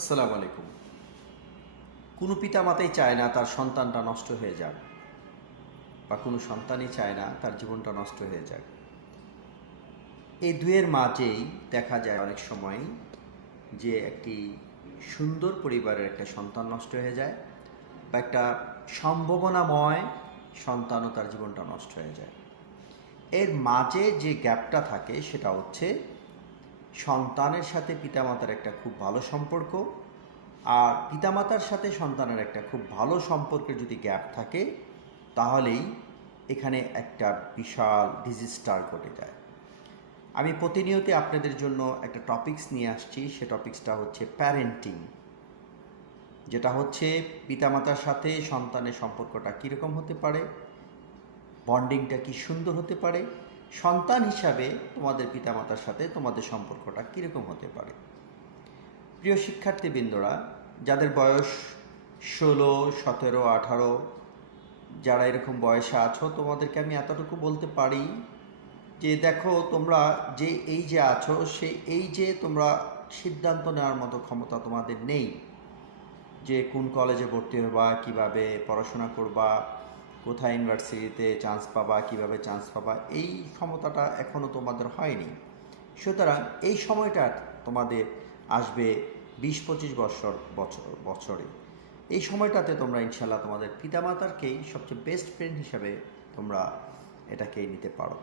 আসসালামু আলাইকুম। কোনো পিতামাতাই চায় না তার সন্তানটা নষ্ট হয়ে যাক, বা কোনো সন্তানই চায় না তার জীবনটা নষ্ট হয়ে যাক। এই দুয়ের মাঝেই দেখা যায় অনেক সময় যে একটি সুন্দর পরিবারের একটা সন্তান নষ্ট হয়ে যায়, বা একটা সম্ভাবনাময় সন্তানও তার জীবনটা নষ্ট হয়ে যায়। এর মাঝে যে গ্যাপটা থাকে সেটা হচ্ছে সন্তানের সাথে পিতামাতার একটা খুব ভালো সম্পর্ক, আর পিতামাতার সাথে সন্তানের একটা খুব ভালো সম্পর্কের যদি গ্যাপ থাকে, তাহলেই এখানে একটা বিশাল ডিজাস্টার ঘটে যায়। আমি প্রতিনিয়ত আপনাদের জন্য একটা টপিকস নিয়ে আসছি। সে টপিকসটা হচ্ছে প্যারেন্টিং, যেটা হচ্ছে পিতামাতার সাথে সন্তানের সম্পর্কটা কীরকম হতে পারে, বন্ডিংটা কি সুন্দর হতে পারে, সন্তান হিসাবে তোমাদের পিতামাতার সাথে তোমাদের সম্পর্কটা কীরকম হতে পারে। প্রিয় শিক্ষার্থীবৃন্দরা, যাদের বয়স 16, 17, 18, যারা এরকম বয়সে আছো, তোমাদেরকে আমি এতটুকু বলতে পারি যে দেখো, তোমরা যে এই যে আছো, এই যে তোমরা সিদ্ধান্ত নেওয়ার মতো ক্ষমতা তোমাদের নেই যে কোন কলেজে ভর্তি হবা, কিভাবে পড়াশোনা করবা, কোথায় ইউনিভার্সিটিতে চান্স পাবা, কিভাবে চান্স পাবা, এই ক্ষমতাটা এখনও তোমাদের হয়নি। সুতরাং এই সময়টা তোমাদের আসবে 20-25 বছরে। এই সময়টাতে তোমরা ইনশাল্লাহ তোমাদের পিতামাতারকেই সবচেয়ে বেস্ট ফ্রেন্ড হিসাবে তোমরা এটাকে নিতে পারো।